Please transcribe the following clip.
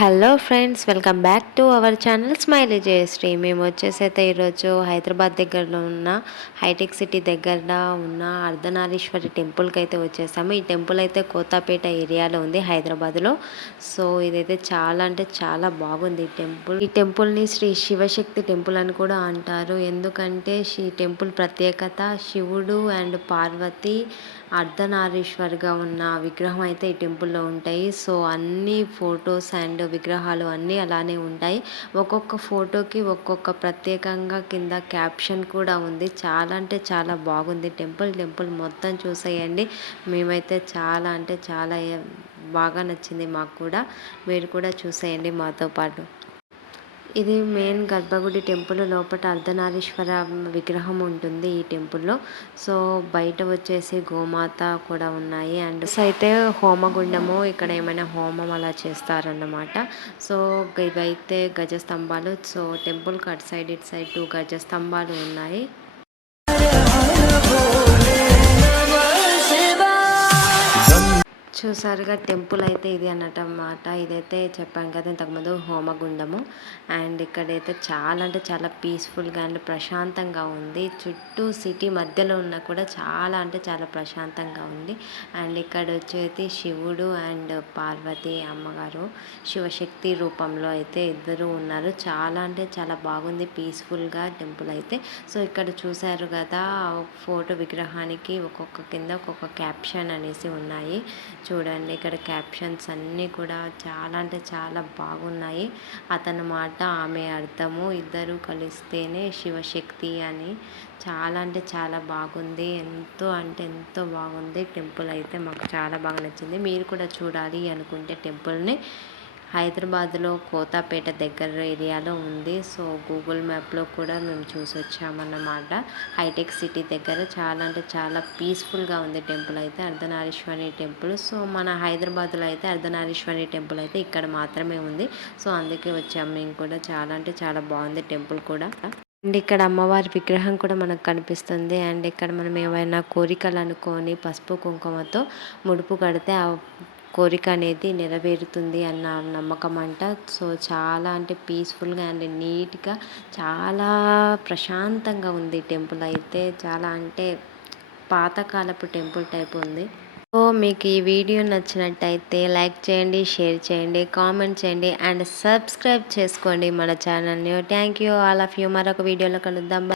Hello friends, welcome back to our channel smiley Jayashree. మేము వచ్చేసి అయితే ఈరోజు హైదరాబాద్ దగ్గరలో ఉన్న హైటెక్ సిటీ దగ్గర ఉన్న అర్ధనారీశ్వరి టెంపుల్కి అయితే వచ్చేసాము. ఈ టెంపుల్ అయితే కోతాపేట ఏరియాలో ఉంది హైదరాబాద్లో. సో ఇదైతే చాలా అంటే చాలా బాగుంది ఈ టెంపుల్. ఈ టెంపుల్ని శ్రీ శివశక్తి టెంపుల్ అని కూడా అంటారు. ఎందుకంటే ఈ టెంపుల్ ప్రత్యేకత శివుడు అండ్ పార్వతి అర్ధనారీశ్వర్గా ఉన్న విగ్రహం అయితే ఈ టెంపుల్లో ఉంటాయి. సో అన్ని ఫొటోస్ అండ్ విగ్రహాలు అన్నీ అలానే ఉంటాయి. ఒక్కొక్క ఫోటోకి ఒక్కొక్క ప్రత్యేకంగా కింద క్యాప్షన్ కూడా ఉంది. చాలా అంటే చాలా బాగుంది టెంపుల్ మొత్తం చూసేయండి. మేమైతే చాలా అంటే చాలా బాగా నచ్చింది మాకు కూడా. మీరు కూడా చూసేయండి మాతో పాటు. ఇది మెయిన్ గర్భగుడి టెంపుల్ లోపల అర్ధనారీశ్వర విగ్రహం ఉంటుంది ఈ టెంపుల్లో. సో బయట వచ్చేసి గోమాత కూడా ఉన్నాయి. అండ్ అయితే హోమగుండము, ఇక్కడ ఏమైనా హోమం అలా చేస్తారన్నమాట. సో ఇవైతే గజస్తంభాలు. సో టెంపుల్కి అటు సైడ్ ఇటు సైడ్ 2 గజస్తంభాలు ఉన్నాయి. చూసారుగా టెంపుల్ అయితే ఇది అన్నమాట. ఇదైతే చెప్పాం కదా ఇంతకుముందు హోమగుండము. అండ్ ఇక్కడైతే చాలా అంటే చాలా పీస్ఫుల్గా అండ్ ప్రశాంతంగా ఉంది. చుట్టూ సిటీ మధ్యలో ఉన్నా కూడా చాలా అంటే చాలా ప్రశాంతంగా ఉంది. అండ్ ఇక్కడ వచ్చేసి శివుడు అండ్ పార్వతి అమ్మగారు శివశక్తి రూపంలో అయితే ఇద్దరు ఉన్నారు. చాలా అంటే చాలా బాగుంది పీస్ఫుల్గా టెంపుల్ అయితే. సో ఇక్కడ చూసారు కదా ఫోటో విగ్రహానికి ఒక్కొక్క కింద ఒక్కొక్క క్యాప్షన్ అనేసి ఉన్నాయి. చూడండి ఇక్కడ క్యాప్షన్స్ అన్నీ కూడా చాలా అంటే చాలా బాగున్నాయి. అతని మాట ఆమె అర్థము, ఇద్దరు కలిస్తేనే శివశక్తి అని. చాలా అంటే చాలా బాగుంది. ఎంతో అంటే ఎంతో బాగుంది టెంపుల్ అయితే. మాకు చాలా బాగా నచ్చింది. మీరు కూడా చూడాలి అనుకుంటే టెంపుల్ని హైదరాబాద్లో కోతాపేట దగ్గర ఏరియాలో ఉంది. సో గూగుల్ మ్యాప్లో కూడా మేము చూసి వచ్చామన్నమాట. హైటెక్ సిటీ దగ్గర చాలా అంటే చాలా పీస్ఫుల్గా ఉంది టెంపుల్ అయితే, అర్ధనారీశ్వరి టెంపుల్. సో మన హైదరాబాద్లో అయితే అర్ధనారీశ్వరి టెంపుల్ అయితే ఇక్కడ మాత్రమే ఉంది. సో అందుకే వచ్చాము మేము కూడా. చాలా అంటే చాలా బాగుంది టెంపుల్ కూడా. అండ్ ఇక్కడ అమ్మవారి విగ్రహం కూడా మనకు కనిపిస్తుంది. అండ్ ఇక్కడ మనం ఏమైనా కోరికలు అనుకొని పసుపు కుంకుమతో ముడుపు కడితే ఆ కోరిక అనేది నెరవేరుతుంది అన్న నమ్మకం అంట. సో చాలా అంటే పీస్ఫుల్గా అండ్ నీట్గా చాలా ప్రశాంతంగా ఉంది టెంపుల్ అయితే. చాలా అంటే పాతకాలపు టెంపుల్ టైప్ ఉంది. సో మీకు ఈ వీడియో నచ్చినట్టయితే లైక్ చేయండి, షేర్ చేయండి, కామెంట్ చేయండి అండ్ సబ్స్క్రైబ్ చేసుకోండి మన ఛానల్ని. Thank you all of you. మరొక వీడియోలో కలుద్దాం.